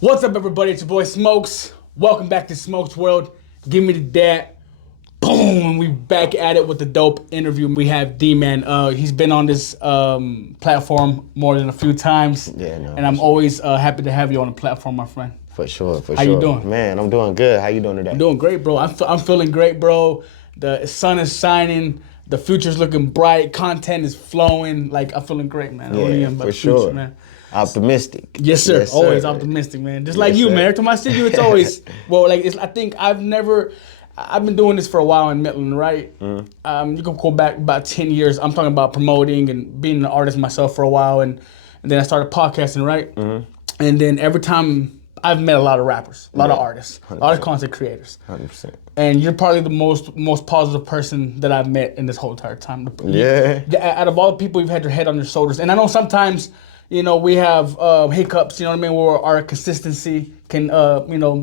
What's up, everybody? It's your boy Smokes. Welcome back to Smokes World. Give me the dat. Boom! And we back at it with the dope interview. We have D-Man. He's been on this platform more than a few times. Yeah, no, and I'm always happy to have you on the platform, my friend. For sure. How you doing? Man, I'm doing good. How you doing today? I'm doing great, bro. I'm feeling great, bro. The sun is shining. The future's looking bright. Content is flowing. Like, I'm feeling great, man. I really am about for the future, sure. man. Optimistic. Yes, sir. Always optimistic, man. Just like you, man. Every time I see you, it's always I think I've been doing this for a while in Midland, right? You can go back about 10 years. I'm talking about promoting and being an artist myself for a while, and then I started podcasting, right? And then every time I've met a lot of rappers, a lot of artists, 100%. a lot of content creators. 100%. And you're probably the most positive person that I've met in this whole entire time. Yeah. Out of all the people, you've had your head on your shoulders. And I know sometimes, we have hiccups, you know what I mean, where our consistency can,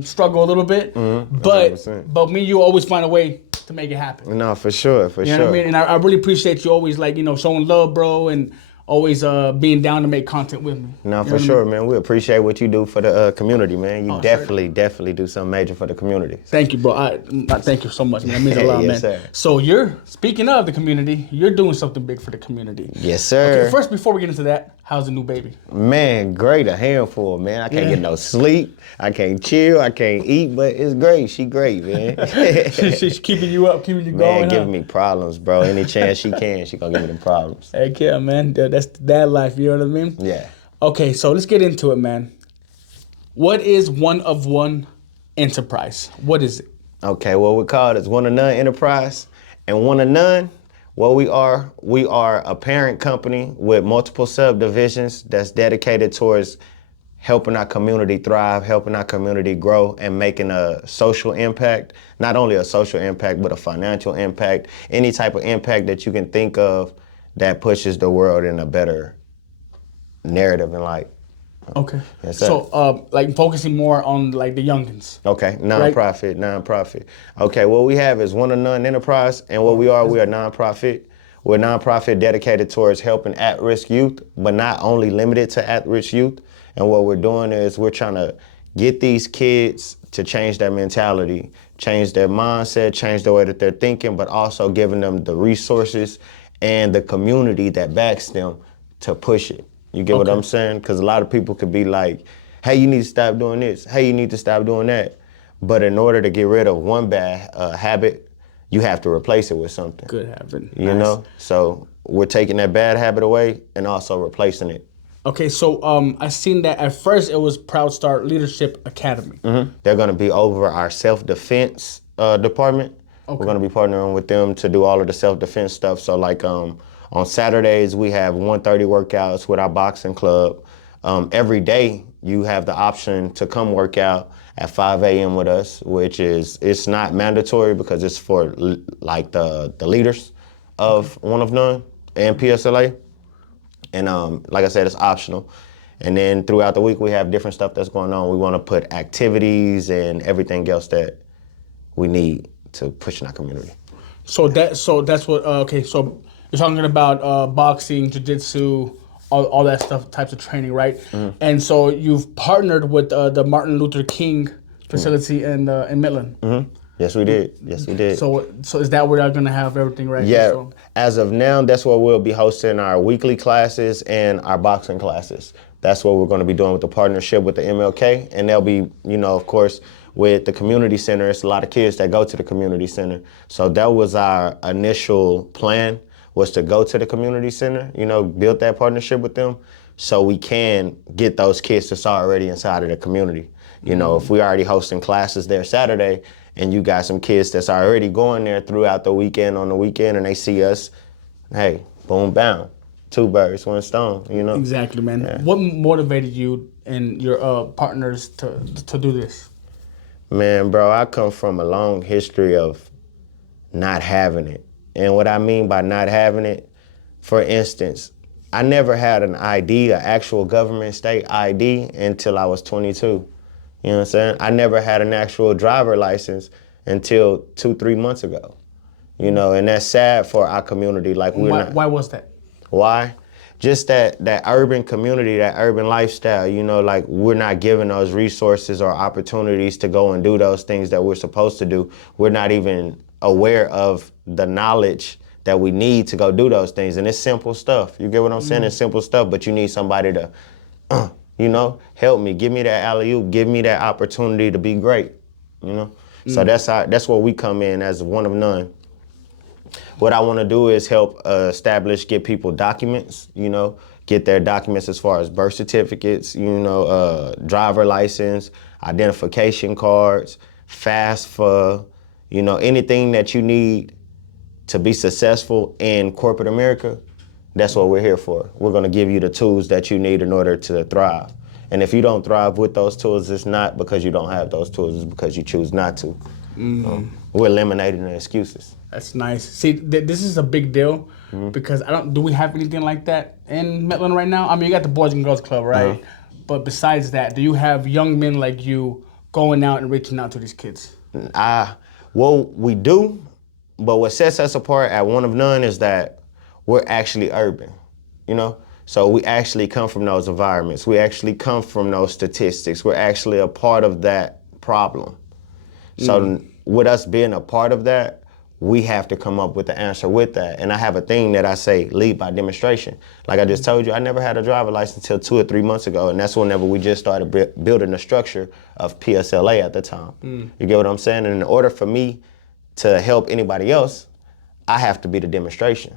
struggle a little bit. But me and you always find a way to make it happen. No, for sure, You know what I mean? And I really appreciate you always, showing love, bro, and always being down to make content with me. No, for sure, man. We appreciate what you do for the community, man. You definitely do something major for the community. Thank you, bro. I thank you so much, man. That means a lot, Yes, man. sir. So speaking of the community, you're doing something big for the community. Yes, sir. Okay, first, before we get into that, how's the new baby? Man, great. A handful, man. I can't get no sleep. I can't chill. I can't eat, but it's great. She great, man. She's keeping you up, keeping you Man, going. giving me problems, bro. Any chance she can, she gonna give me them problems. Heck yeah, man. That's the dad life, you know what I mean? Yeah. Okay, so let's get into it, man. What is One of One Enterprise? What is it? Okay, well, we call it as One of None Enterprise. And One of None, what we are a parent company with multiple subdivisions that's dedicated towards helping our community thrive, helping our community grow, and making a social impact. Not only a social impact, but a financial impact. Any type of impact that you can think of that pushes the world in a better narrative and light. Okay. Yes, sir. So, focusing more on the youngins. Okay, nonprofit. Okay, what we have is One of None Enterprise, and what we are nonprofit. We're a nonprofit dedicated towards helping at-risk youth, but not only limited to at-risk youth. And what we're doing is we're trying to get these kids to change their mentality, change their mindset, change the way that they're thinking, but also giving them the resources and the community that backs them to push it. You get what I'm saying? Because a lot of people could be like, hey, you need to stop doing this. Hey, you need to stop doing that. But in order to get rid of one bad habit, you have to replace it with something. Good habit. You know? So we're taking that bad habit away and also replacing it. Okay, so I seen that at first it was Proud Start Leadership Academy. They're going to be over our self-defense department. Okay. We're going to be partnering with them to do all of the self-defense stuff. So on Saturdays, we have 1:30 workouts with our boxing club. Every day, you have the option to come work out at 5 a.m. with us, it's not mandatory because it's for the leaders of One of None and PSLA. And like I said, it's optional. And then throughout the week, we have different stuff that's going on. We want to put activities and everything else that we need to push in our community. So that's what. So you're talking about boxing, jiu-jitsu, all that stuff, types of training, right? And so you've partnered with the Martin Luther King facility in Midland. Yes, we did. So is that where you're gonna have everything, right? Yeah. So, As of now, that's where we'll be hosting our weekly classes and our boxing classes. That's what we're going to be doing with the partnership with the MLK, and they'll be, of course, with the community center. It's a lot of kids that go to the community center. So that was our initial plan, was to go to the community center, build that partnership with them so we can get those kids that's already inside of the community. If we already hosting classes there Saturday and you got some kids that's already going there throughout the weekend on the weekend and they see us, hey, boom, bam, two birds, one stone, Exactly, man. Yeah. What motivated you and your partners to do this? Man, bro, I come from a long history of not having it. And what I mean by not having it, for instance, I never had an ID, an actual government state ID, until I was 22. You know what I'm saying? I never had an actual driver license until 2-3 months ago. And that's sad for our community. Why was that? Why? just that urban community, that urban lifestyle, you know, like we're not given those resources or opportunities to go and do those things that we're supposed to do. We're not even aware of the knowledge that we need to go do those things. And it's simple stuff. You get what I'm saying? It's simple stuff, but you need somebody to, you know, help me, give me that alley-oop, give me that opportunity to be great, you know? So that's where we come in as one of none. What I want to do is help get people documents, you know, get their documents as far as birth certificates, you know, driver license, identification cards, FAFSA, you know, anything that you need to be successful in corporate America. That's what we're here for. We're going to give you the tools that you need in order to thrive. And if you don't thrive with those tools, it's not because you don't have those tools, it's because you choose not to. We're eliminating the excuses. That's nice. See, this is a big deal because do we have anything like that in Midland right now? I mean, you got the Boys and Girls Club, right? But besides that, do you have young men like you going out and reaching out to these kids? Well, we do, but what sets us apart at One of None is that we're actually urban, you know? So we actually come from those environments. We actually come from those statistics. We're actually a part of that problem. So with us being a part of that, we have to come up with the answer with that. And I have a thing that I say, lead by demonstration. Like I just told you, I never had a driver license until 2 or 3 months ago. And that's whenever we just started building the structure of PSLA at the time. You get what I'm saying? And in order for me to help anybody else, I have to be the demonstration.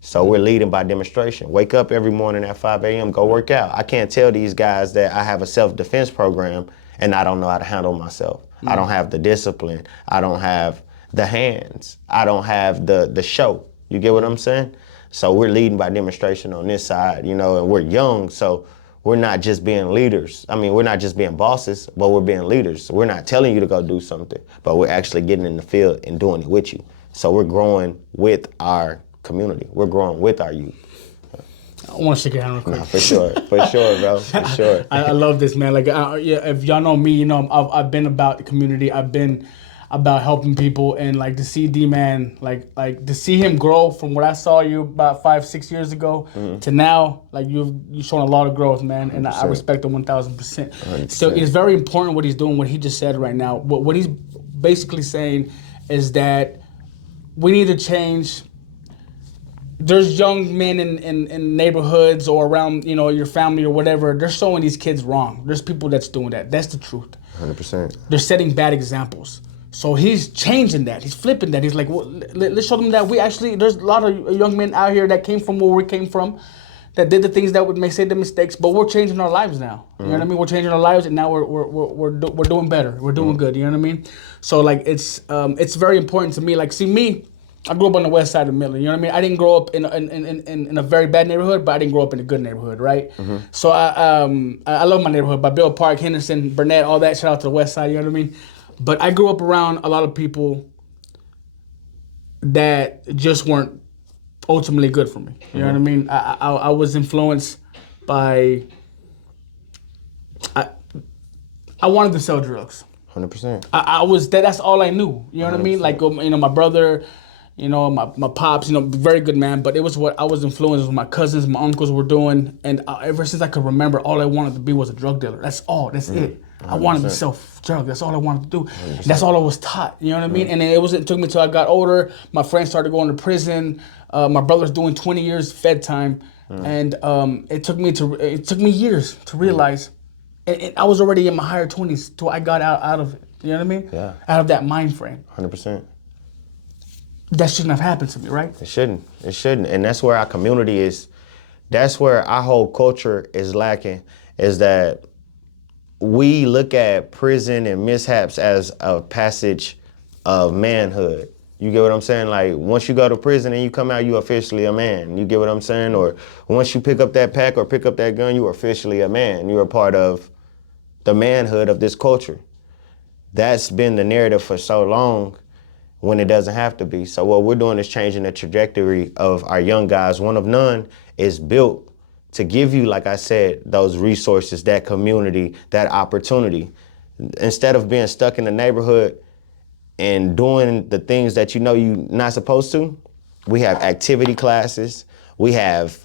So we're leading by demonstration. Wake up every morning at 5 a.m., go work out. I can't tell these guys that I have a self-defense program and I don't know how to handle myself. I don't have the discipline. I don't have the hands. I don't have the show. You get what I'm saying? So we're leading by demonstration on this side, you know, and we're young, so we're not just being leaders. I mean, we're not just being bosses, but we're being leaders. So we're not telling you to go do something, but we're actually getting in the field and doing it with you. So we're growing with our community. We're growing with our youth. I want to shake your hand real quick. Nah, for sure, bro, for sure. I love this, man. Like, yeah, if y'all know me, you know, I've been about the community. I've been about helping people, and like to see D-Man, like to see him grow from what I saw you about 5-6 years ago to now, like you've shown a lot of growth, man, and I respect him 1,000%. So it's very important what he's doing, what he just said right now. What he's basically saying is that we need to change. There's young men in neighborhoods or around, you know, your family or whatever. They're showing these kids wrong. There's people that's doing that. That's the truth. 100%. They're setting bad examples. So he's changing that. He's flipping that. He's like, well, let's show them that there's a lot of young men out here that came from where we came from, that did the things that would say the mistakes, but we're changing our lives now. You know what I mean? We're changing our lives, and now we're doing better. We're doing good. You know what I mean? So like it's very important to me. Like, see me, I grew up on the west side of Midland. You know what I mean? I didn't grow up in a very bad neighborhood, but I didn't grow up in a good neighborhood, right? So I love my neighborhood, by Bill Park, Henderson, Burnett, all that. Shout out to the west side. You know what I mean? But I grew up around a lot of people that just weren't ultimately good for me. You know what I mean? I was influenced by. I wanted to sell drugs. 100%. I was that's all I knew. You know what I mean? Like, you know, my brother, you know, my pops, you know, very good man. But it was what I was influenced with my cousins, my uncles were doing, and ever since I could remember, all I wanted to be was a drug dealer. That's all. That's it. 100%. I wanted to sell drugs. That's all I wanted to do. 100%. That's all I was taught. You know what I mean? And then it took me till I got older. My friends started going to prison. My brother's doing 20 years Fed time, and it took me years to realize. And I was already in my higher 20s till I got out of it. You know what I mean? Yeah. Out of that mind frame. 100%. That shouldn't have happened to me, right? It shouldn't. It shouldn't. And that's where our community is. That's where our whole culture is lacking, is that we look at prison and mishaps as a passage of manhood. You get what I'm saying? Like, once you go to prison and you come out, you officially a man. You get what I'm saying? Or once you pick up that pack or pick up that gun, you are officially a man. You're a part of the manhood of this culture. That's been the narrative for so long when it doesn't have to be. So what we're doing is changing the trajectory of our young guys. One of None is built to give you, like I said, those resources, that community, that opportunity. Instead of being stuck in the neighborhood and doing the things that you know you're not supposed to, we have activity classes, we have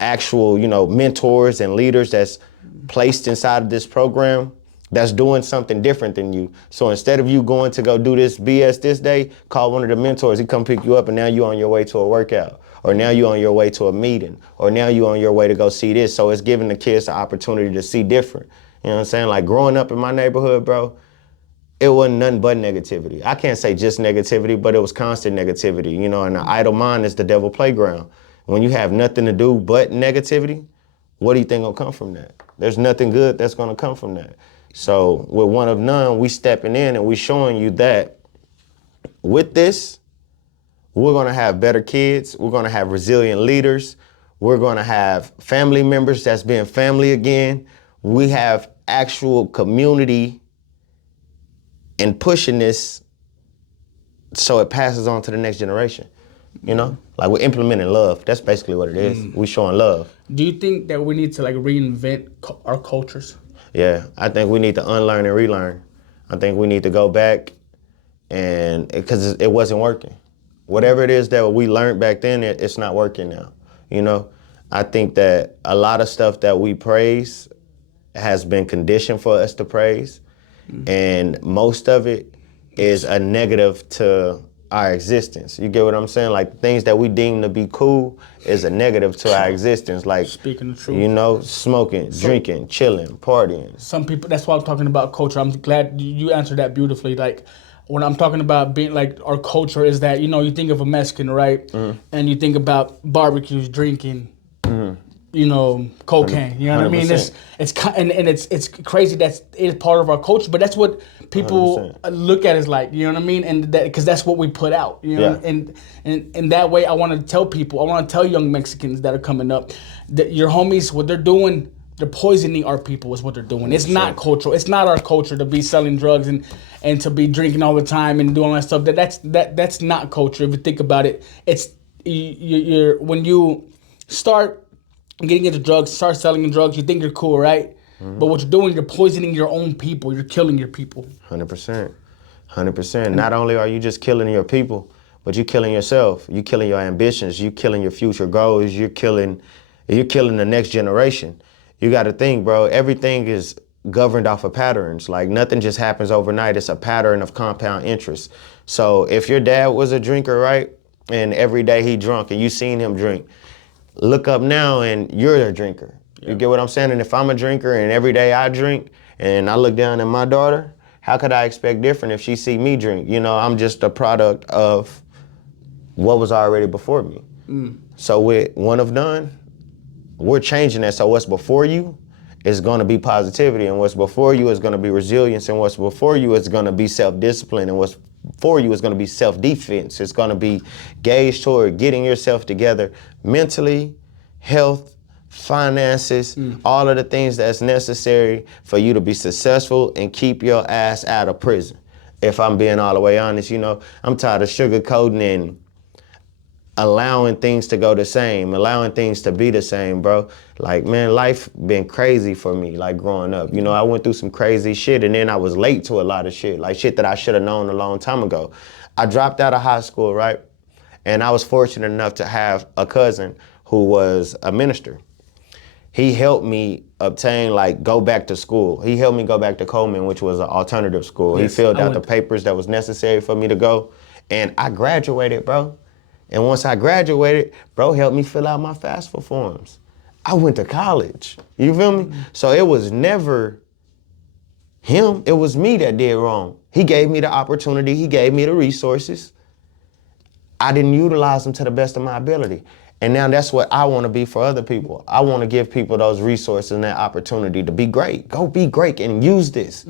actual, mentors and leaders that's placed inside of this program that's doing something different than you. So instead of you going to go do this BS this day, call one of the mentors. He come pick you up, and now you're on your way to a workout, or now you're on your way to a meeting, or now you're on your way to go see this. So it's giving the kids the opportunity to see different. You know what I'm saying? Like growing up in my neighborhood, bro, it wasn't nothing but negativity. I can't say just negativity, but it was constant negativity. And the idle mind is the devil playground. When you have nothing to do but negativity, what do you think gonna come from that? There's nothing good that's gonna come from that. So with One of None, we stepping in and we showing you that with this, we're gonna have better kids, we're gonna have resilient leaders, we're gonna have family members that's being family again. We have actual community and pushing this so it passes on to the next generation. Like we're implementing love. That's basically what it is. We showing love. Do you think that we need to like reinvent our cultures? Yeah, I think we need to unlearn and relearn. I think we need to go back and because it wasn't working. Whatever it is that we learned back then, it's not working now. I think that a lot of stuff that we praise has been conditioned for us to praise, and most of it is a negative to our existence. You get what I'm saying? Like things that we deem to be cool is a negative to our existence. Like speaking the truth. Smoking, drinking, chilling, partying. Some people, that's why I'm talking about culture. I'm glad you answered that beautifully. Like when I'm talking about being like our culture is that, you think of a Mexican, right? And you think about barbecues, drinking, cocaine. You know what I mean? 100%. It's crazy that it's part of our culture, but that's what people 100%. look at as like, you know what I mean? And because that's what we put out, and that way I want to tell people, I want to tell young Mexicans that are coming up that your homies, what they're doing, they're poisoning our people is what they're doing. It's not cultural. It's not our culture to be selling drugs and to be drinking all the time and doing all that stuff. That's not culture. If you think about it, it's you're when you start getting into drugs, start selling drugs, you think you're cool, right? But what you're doing, you're poisoning your own people. You're killing your people. 100%. 100%. Not only are you just killing your people, but you're killing yourself. You're killing your ambitions. You're killing your future goals. You're killing the next generation. You got to think, bro, everything is governed off of patterns. Like nothing just happens overnight. It's a pattern of compound interest. So if your dad was a drinker, right, and every day he drunk and you seen him drink, look up now and you're a drinker. You get what I'm saying? And if I'm a drinker and every day I drink and I look down at my daughter, how could I expect different if she see me drink? I'm just a product of what was already before me. So with One of None, we're changing that. So what's before you is going to be positivity, and what's before you is going to be resilience, and what's before you is going to be self-discipline, and what's for you is going to be self-defense. It's going to be gauged toward getting yourself together mentally, health, finances, all of the things that's necessary for you to be successful and keep your ass out of prison. If I'm being all the way honest, I'm tired of sugarcoating and allowing things to go the same, allowing things to be the same, bro. Like, man, life been crazy for me, like growing up. I went through some crazy shit, and then I was late to a lot of shit, like shit that I should have known a long time ago. I dropped out of high school, right? And I was fortunate enough to have a cousin who was a minister. He helped me obtain, go back to school. He helped me go back to Coleman, which was an alternative school. Yes, he filled out the papers that was necessary for me to go. And I graduated, bro. And once I graduated, bro helped me fill out my FAFSA forms. I went to college. You feel me? So it was never him. It was me that did wrong. He gave me the opportunity. He gave me the resources. I didn't utilize them to the best of my ability. And now that's what I want to be for other people. I want to give people those resources and that opportunity to be great. Go be great and use this.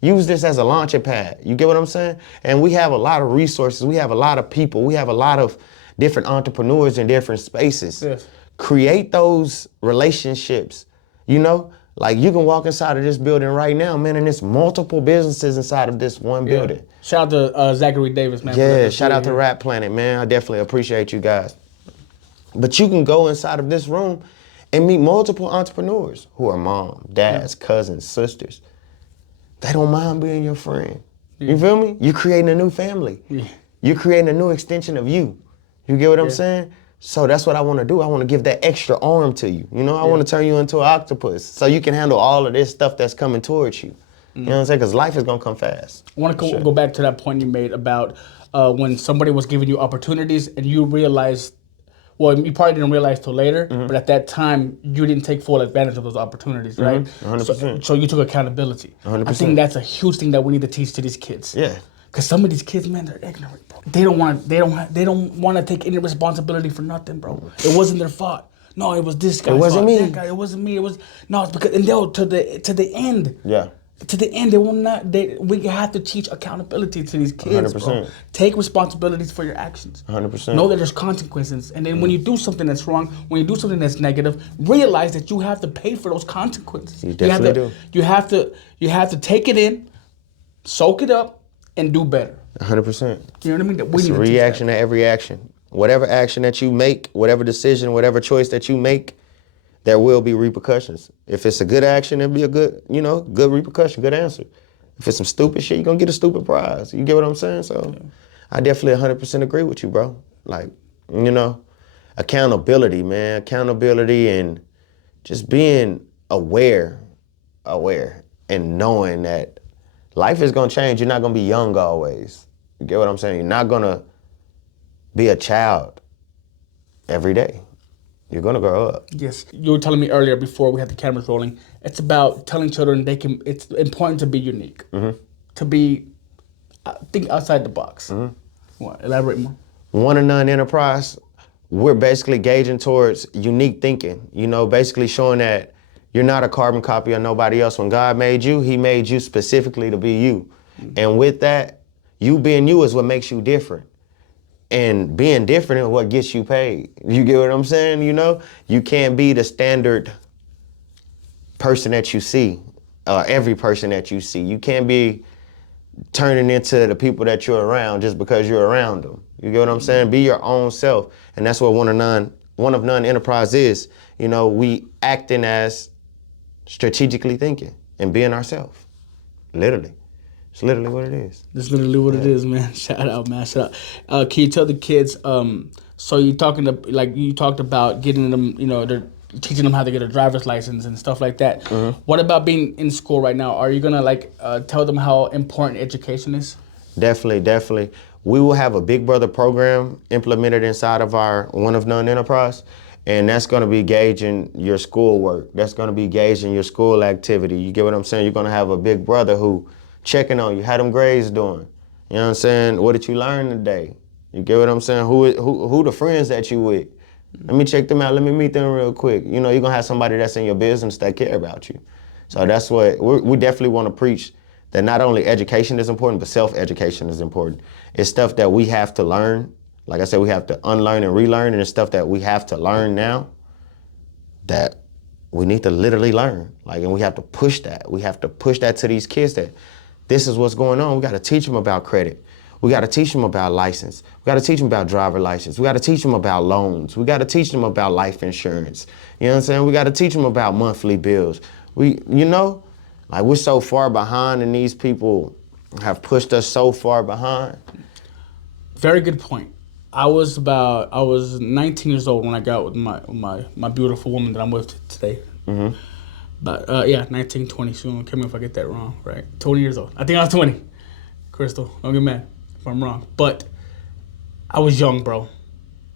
Use this as a launching pad. You get what I'm saying? And we have a lot of resources. We have a lot of people. We have a lot of different entrepreneurs in different spaces. Yes. Create those relationships. Like you can walk inside of this building right now, man, and there's multiple businesses inside of this one building. Shout out to Zachary Davis, man. Yeah, shout out to Rap Planet, man. I definitely appreciate you guys. But you can go inside of this room and meet multiple entrepreneurs who are mom, dads, cousins, sisters. They don't mind being your friend. You feel me? You're creating a new family. You're creating a new extension of you. You get what I'm saying? So that's what I want to do. I want to give that extra arm to you. You know, I want to turn you into an octopus so you can handle all of this stuff that's coming towards you. You know what I'm saying? Because life is going to come fast. I want to go back to that point you made about when somebody was giving you opportunities and you realized, well, you probably didn't realize till later, but at that time, you didn't take full advantage of those opportunities, right? 100%. So you took accountability. 100%. I think that's a huge thing that we need to teach to these kids. Yeah. Because some of these kids, man, they're ignorant, bro. They don't want to take any responsibility for nothing, bro. It wasn't their fault. No, it was this guy's fault. It wasn't me. That guy, it wasn't me. It's because, and they'll to the end. Yeah. To the end, they will not. We have to teach accountability to these kids, 100%. bro. Take responsibilities for your actions. 100%. Know that there's consequences, and then when you do something that's wrong, when you do something that's negative, realize that you have to pay for those consequences. You definitely do. You have to take it in, soak it up, and do better. 100%. You know what I mean? It's a reaction to every action. Whatever action that you make, whatever decision, whatever choice that you make, there will be repercussions. If it's a good action, it'll be a good, good repercussion, good answer. If it's some stupid shit, you're going to get a stupid prize. You get what I'm saying? So I definitely 100% agree with you, bro. Like, accountability, man. Accountability and just being aware, and knowing that life is going to change. You're not going to be young always. You get what I'm saying? You're not going to be a child every day. You're going to grow up. Yes. You were telling me earlier before we had the cameras rolling, it's about telling children it's important to be unique. To be, think outside the box. Elaborate more. One of none enterprise, we're basically gauging towards unique thinking. Basically showing that you're not a carbon copy of nobody else. When God made you, he made you specifically to be you. And with that, you being you is what makes you different. And being different is what gets you paid. You get what I'm saying? You can't be the standard person that you see, every person that you see. You can't be turning into the people that you're around just because you're around them. You get what I'm saying? Be your own self. And that's what one of none enterprise is. We acting as strategically thinking and being ourselves. Literally. It's literally what it is. That's literally what it is, man. Shout out, man. Shout out. Can you tell the kids, so you talked about getting them, they're teaching them how to get a driver's license and stuff like that. What about being in school right now? Are you going to tell them how important education is? Definitely. We will have a Big Brother program implemented inside of our One of None enterprise. And that's going to be gauging your schoolwork. That's going to be gauging your school activity. You get what I'm saying? You're going to have a big brother who checking on you. How them grades doing? You know what I'm saying? What did you learn today? You get what I'm saying? Who the friends that you with? Let me check them out. Let me meet them real quick. You're going to have somebody that's in your business that care about you. So that's what we definitely want to preach, that not only education is important, but self-education is important. It's stuff that we have to learn. Like I said, we have to unlearn and relearn, and it's stuff that we have to learn now that we need to literally learn. And we have to push that. We have to push that to these kids that this is what's going on. We got to teach them about credit. We got to teach them about license. We got to teach them about driver license. We got to teach them about loans. We got to teach them about life insurance. You know what I'm saying? We got to teach them about monthly bills. We're so far behind, and these people have pushed us so far behind. Very good point. I was 19 years old when I got with my beautiful woman that I'm with today. But 19, 20 soon. Kill me if I get that wrong, right? 20 years old. I think I was 20. Crystal, don't get mad if I'm wrong. But I was young, bro.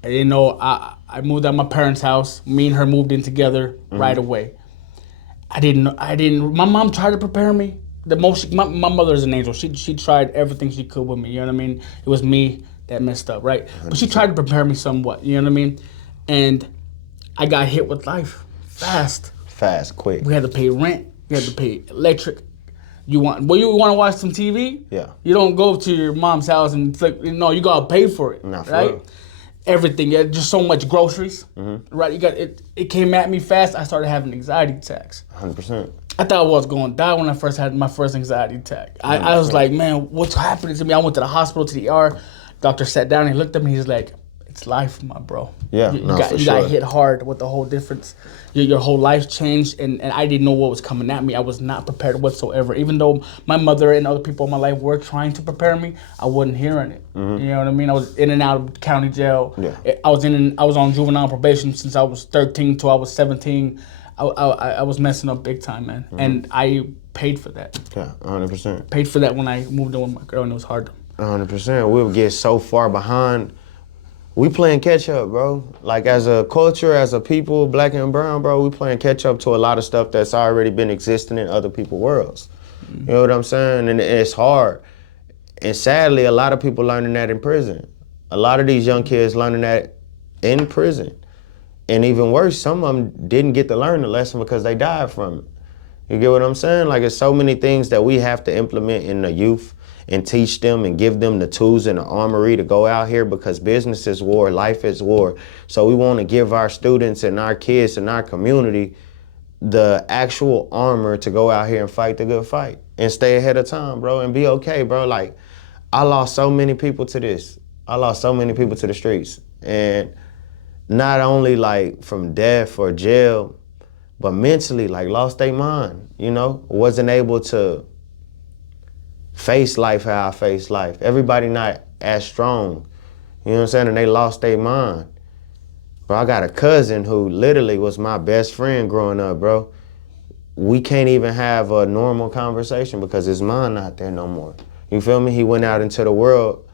I didn't know. I moved out of my parents' house. Me and her moved in together right away. I didn't. My mom tried to prepare me. My mother's an angel. She tried everything she could with me. You know what I mean? It was me that messed up, right? 100%. But she tried to prepare me somewhat. You know what I mean? And I got hit with life fast, quick. We had to pay rent. We had to pay electric. You want to watch some TV? Yeah. You don't go to your mom's house and click. No, you gotta pay for it. Not for right. Real. Everything. Yeah, just so much groceries. Right. You got it. It came at me fast. I started having anxiety attacks. 100%. I thought I was going to die when I first had my first anxiety attack. I was like, man, what's happening to me? I went to the hospital, to the ER. Doctor sat down and he looked at me. He's like, it's life, my bro. Yeah, you no, got for you sure. got hit hard with the whole difference. Your whole life changed, and I didn't know what was coming at me. I was not prepared whatsoever. Even though my mother and other people in my life were trying to prepare me, I wasn't hearing it. You know what I mean? I was in and out of county jail. Yeah. I was on juvenile probation since I was 13 till I was 17. I was messing up big time, man, and I paid for that. Yeah, 100%. Paid for that when I moved in with my girl, and it was hard. 100%. We'll get so far behind. We playing catch up, bro. Like as a culture, as a people, black and brown, bro, we playing catch up to a lot of stuff that's already been existing in other people's worlds. You know what I'm saying? And it's hard. And sadly, a lot of people learning that in prison. A lot of these young kids learning that in prison. And even worse, some of them didn't get to learn the lesson because they died from it. You get what I'm saying? Like, it's so many things that we have to implement in the youth and teach them and give them the tools and the armory to go out here, because business is war, life is war. So we want to give our students and our kids and our community the actual armor to go out here and fight the good fight and stay ahead of time, bro, and be okay, bro. Like, I lost so many people to this. I lost so many people to the streets. And not only like from death or jail, but mentally, like, lost their mind, you know? Wasn't able to face life how I face life. Everybody not as strong, you know what I'm saying? And they lost their mind. Bro, I got a cousin who literally was my best friend growing up, bro. We can't even have a normal conversation because his mind not there no more. You feel me? He went out into the world,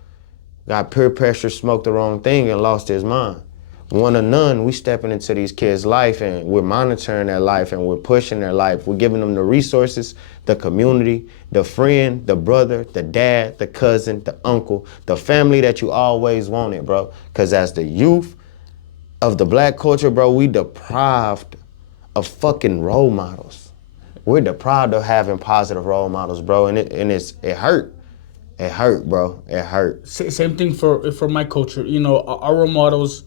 got peer pressure, smoked the wrong thing, and lost his mind. One or none, we stepping into these kids' life, and we're monitoring their life, and we're pushing their life. We're giving them the resources, the community, the friend, the brother, the dad, the cousin, the uncle, the family that you always wanted, bro. Because as the youth of the black culture, bro, we deprived of fucking role models. We're deprived of having positive role models, bro, and it hurt. It hurt, bro. It hurt. Same thing for my culture. You know, our role models.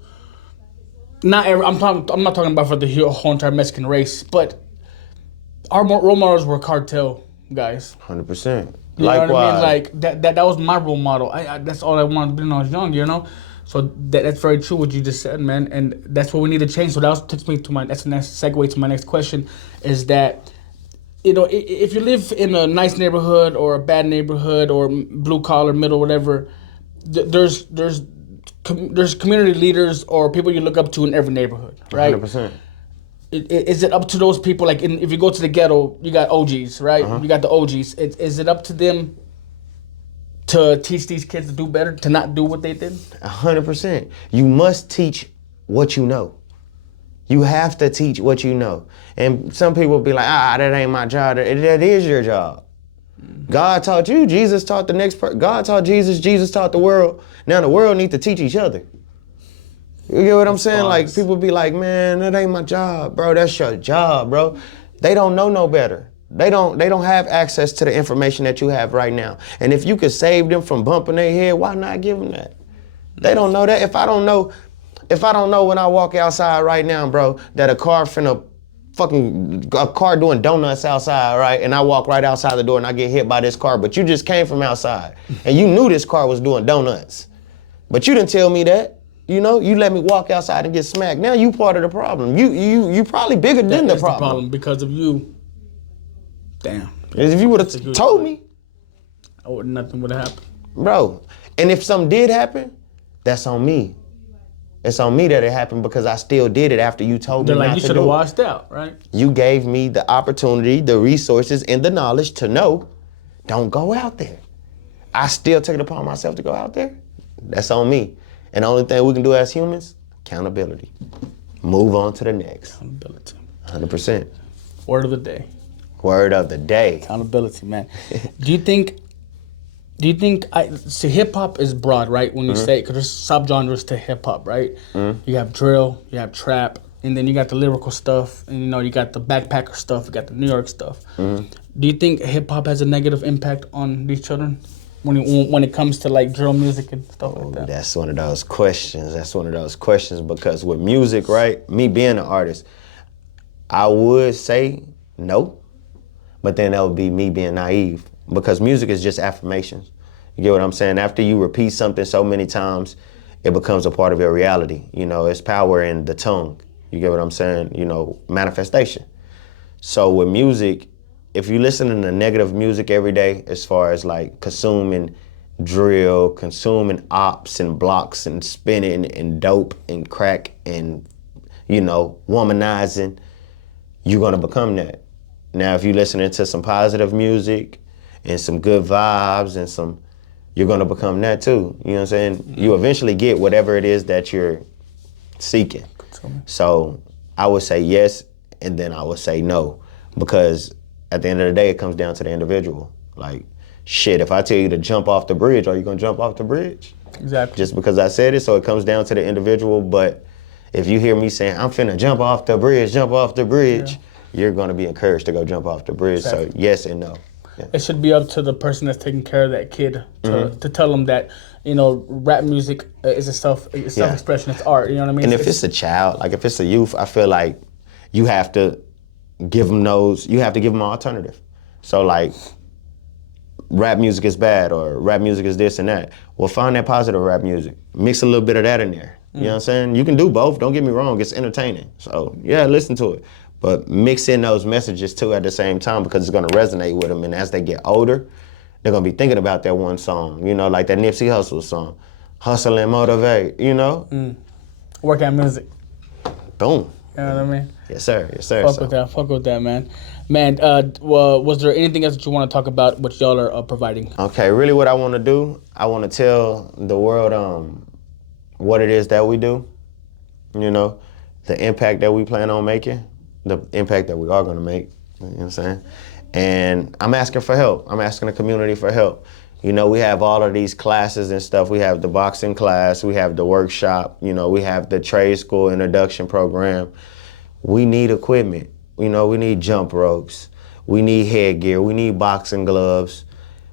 I'm not talking about for the whole entire Mexican race, but our role models were cartel guys. 100%. You Likewise. know what I mean? Like that was my role model. That's all I wanted to be when I was young. You know, so that's very true what you just said, man. And that's what we need to change. So that also takes me to that's the next segue to my next question, is that, you know, if you live in a nice neighborhood or a bad neighborhood or blue collar, middle, whatever, there's community leaders or people you look up to in every neighborhood, right? 100%. Is it up to those people, like if you go to the ghetto, you got OGs, right? You got the OGs. Is it up to them to teach these kids to do better, to not do what they did? 100%. You must teach what you know. You have to teach what you know. And some people be like, that ain't my job. That is your job. God taught you, Jesus taught the next person. God taught Jesus, Jesus taught the world. Now the world needs to teach each other. You get what I'm saying? Like, people be like, man, that ain't my job, bro. That's your job, bro. They don't know no better. They don't have access to the information that you have right now. And if you could save them from bumping their head, why not give them that? They don't know that. If I don't know when I walk outside right now, bro, that a car doing donuts outside, right? And I walk right outside the door and I get hit by this car, but you just came from outside and you knew this car was doing donuts. But you didn't tell me that. You know, you let me walk outside and get smacked. Now you part of the problem. You probably bigger than the problem. The problem because of you. Damn. If you would have told me, nothing would have happened. Bro, and if something did happen, that's on me. It's on me that it happened because I still did it after you told me not to do it. You should have washed out, right? You gave me the opportunity, the resources, and the knowledge to know, don't go out there. I still take it upon myself to go out there. That's on me. And the only thing we can do as humans, accountability. Move on to the next. Accountability. 100%. Word of the day. Word of the day. Accountability, man. Do you think hip hop is broad, right? When you say, because there's subgenres to hip hop, right? You have drill, you have trap, and then you got the lyrical stuff, and you got the backpacker stuff, you got the New York stuff. Do you think hip hop has a negative impact on these children when it comes to like drill music and stuff like that? That's one of those questions. Because with music, right? Me being an artist, I would say no, but then that would be me being naive. Because music is just affirmations. You get what I'm saying? After you repeat something so many times, it becomes a part of your reality. You know, it's power in the tongue. You get what I'm saying? You know, manifestation. So with music, if you listen to negative music every day, as far as like consuming drill, consuming ops and blocks and spinning and dope and crack and, you know, womanizing, you're gonna become that. Now, if you're listening to some positive music and some good vibes and some, you're gonna become that too. You know what I'm saying? Mm-hmm. You eventually get whatever it is that you're seeking. So I would say yes, and then I would say no, because at the end of the day, it comes down to the individual. Like, shit, if I tell you to jump off the bridge, are you gonna jump off the bridge? Exactly. Just because I said it, so it comes down to the individual. But if you hear me saying, I'm finna jump off the bridge, you're gonna be encouraged to go jump off the bridge. Exactly. So yes and no. Yeah. It should be up to the person that's taking care of that kid to tell them that, you know, rap music is self-expression, it's art, you know what I mean? And if it's a child, like if it's a youth, I feel like you have to give them an alternative. So like, rap music is bad or rap music is this and that. Well, find that positive rap music. Mix a little bit of that in there. You know what I'm saying? You can do both, don't get me wrong, it's entertaining. So yeah, listen to it. But mix in those messages too at the same time, because it's gonna resonate with them. And as they get older, they're gonna be thinking about that one song, you know, like that Nipsey Hussle song, Hustle and Motivate, you know? Workout music. Boom. You know what I mean? Yes, sir. Yes, sir. Fuck with that, man. Man, was there anything else that you want to talk about, what y'all are providing? Okay, really what I want to do, I want to tell the world what it is that we do, you know, the impact that we plan on making, the impact that we are going to make, you know what I'm saying? And I'm asking for help. I'm asking the community for help. You know, we have all of these classes and stuff. We have the boxing class, we have the workshop, you know, we have the trade school introduction program. We need equipment. You know, we need jump ropes. We need headgear. We need boxing gloves.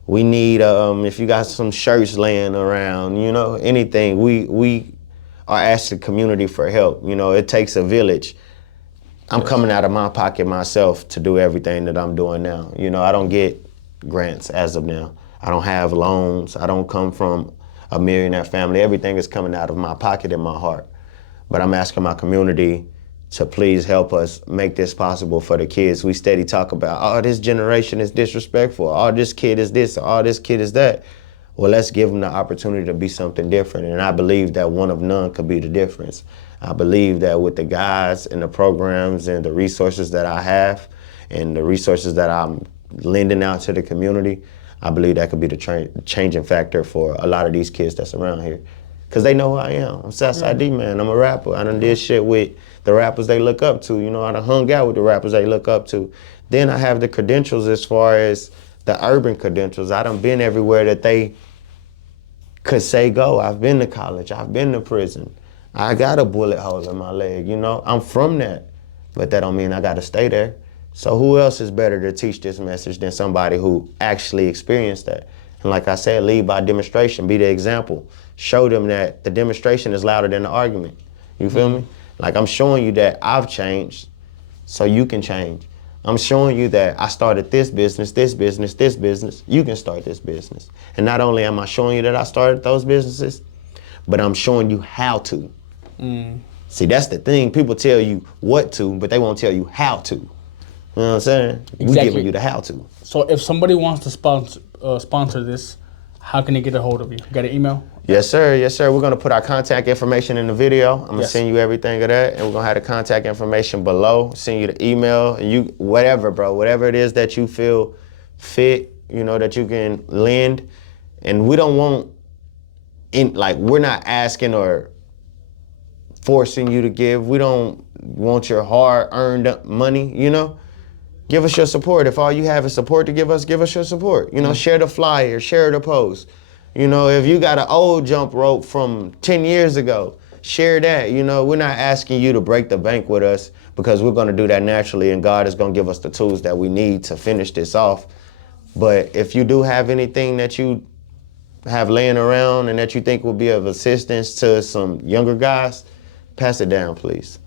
We need, if you got some shirts laying around, you know, anything. We are asking the community for help. You know, it takes a village. I'm coming out of my pocket myself to do everything that I'm doing now. You know, I don't get grants as of now. I don't have loans. I don't come from a millionaire family. Everything is coming out of my pocket and my heart. But I'm asking my community to please help us make this possible for the kids. We steady talk about, oh, this generation is disrespectful. Oh, this kid is this, or oh, this kid is that. Well, let's give them the opportunity to be something different. And I believe that one of none could be the difference. I believe that with the guys and the programs and the resources that I have and the resources that I'm lending out to the community, I believe that could be the changing factor for a lot of these kids that's around here. Because they know who I am. I'm Southside D, man. I'm a rapper. I done did shit with the rappers they look up to. You know, I done hung out with the rappers they look up to. Then I have the credentials as far as the urban credentials. I done been everywhere that they could say go. I've been to college. I've been to prison. I got a bullet hole in my leg, you know? I'm from that. But that don't mean I got to stay there. So who else is better to teach this message than somebody who actually experienced that? And like I said, lead by demonstration, be the example. Show them that the demonstration is louder than the argument. You feel me? Like I'm showing you that I've changed so you can change. I'm showing you that I started this business, this business, this business. You can start this business. And not only am I showing you that I started those businesses, but I'm showing you how to. See, that's the thing. People tell you what to, but they won't tell you how to. You know what I'm saying? Exactly. We're giving you the how to. So if somebody wants to sponsor this, how can they get a hold of you? Got an email? Yes, sir. Yes, sir. We're going to put our contact information in the video. I'm going to send you everything of that, and we're going to have the contact information below, send you the email, and you, whatever, bro, whatever it is that you feel fit, you know, that you can lend. And we don't want, we're not asking or forcing you to give. We don't want your hard-earned money, you know? Give us your support. If all you have is support to give us your support. You know, share the flyer, share the post. You know, if you got an old jump rope from 10 years ago, share that. You know, we're not asking you to break the bank with us because we're going to do that naturally, and God is going to give us the tools that we need to finish this off. But if you do have anything that you have laying around and that you think will be of assistance to some younger guys, pass it down, please.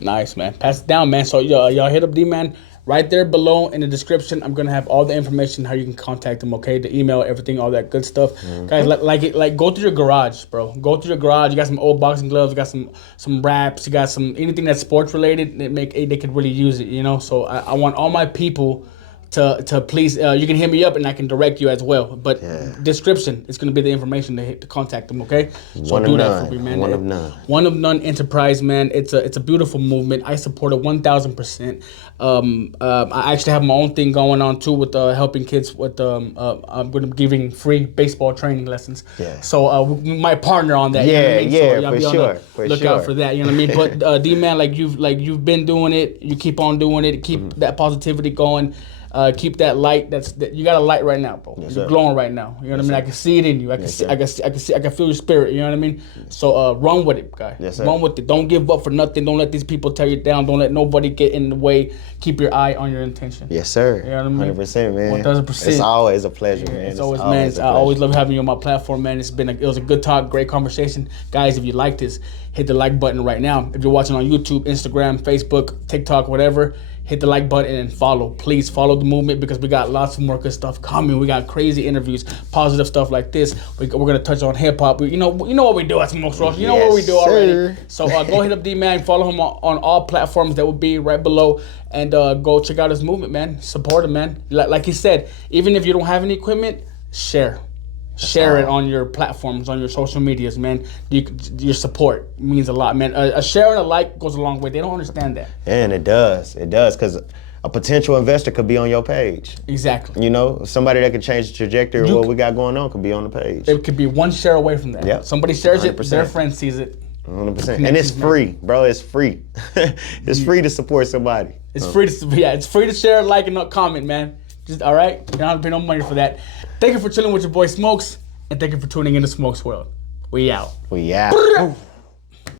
Nice, man. Pass it down, man. So y'all hit up D-Man. Right there below in the description, I'm gonna have all the information how you can contact them. Okay, the email, everything, all that good stuff. Guys, go through your garage, bro. Go through your garage. You got some old boxing gloves. You got some wraps. You got some anything that's sports related. They could really use it. You know, so I want all my people to please, you can hit me up and I can direct you as well. But description is going to be the information to contact them, okay? So One do of that none. for me, man. One of none. One of None Enterprise, man. It's a beautiful movement. I support it 1,000%. I actually have my own thing going on too with helping kids with I'm going to be giving free baseball training lessons. Yeah. So we might partner on that. Yeah, you know what I mean? yeah, So y'all for be on sure, the for lookout sure. for that. You know what I mean? But D man, you've been doing it. You keep on doing it. Keep that positivity going. Keep that light. You got a light right now, bro. Yes, You're sir. glowing right now. You know what I mean? I can see it in you. I can see. I can feel your spirit. You know what I mean? So run with it, guy. Yes, sir. Run with it. Don't give up for nothing. Don't let these people tear you down. Don't let nobody get in the way. Keep your eye on your intention. Yes, sir. You know what I mean? 100%, man. 1000%. It's always a pleasure, man. It's always, man. a I always pleasure. love having you on my platform, man. It was a good talk, great conversation, guys. If you like this, hit the like button right now. If you're watching on YouTube, Instagram, Facebook, TikTok, whatever, hit the like button and follow. Please follow the movement because we got lots of more good stuff coming. We got crazy interviews, positive stuff like this. We're gonna touch on hip hop. You know what we do at Smokes Roast. You know what we do already. So go hit up D man, follow him on all platforms that will be right below, and go check out his movement, man. Support him, man. Like he said, even if you don't have any equipment, share it on your platforms, on your social medias, man. Your support means a lot, man. A share and a like goes a long way. They don't understand that. And it does, because a potential investor could be on your page. Exactly. You know, somebody that could change the trajectory of what we got going on could be on the page. It could be one share away from that. Yep. Somebody shares 100%. it, their friend sees it. 100%. And it's free, bro. It's free. It's free to support somebody. It's free to share, like, and not comment, man. Just all right. You don't have to pay no money for that. Thank you for chilling with your boy Smokes, and thank you for tuning in to Smokes World. We out. We out.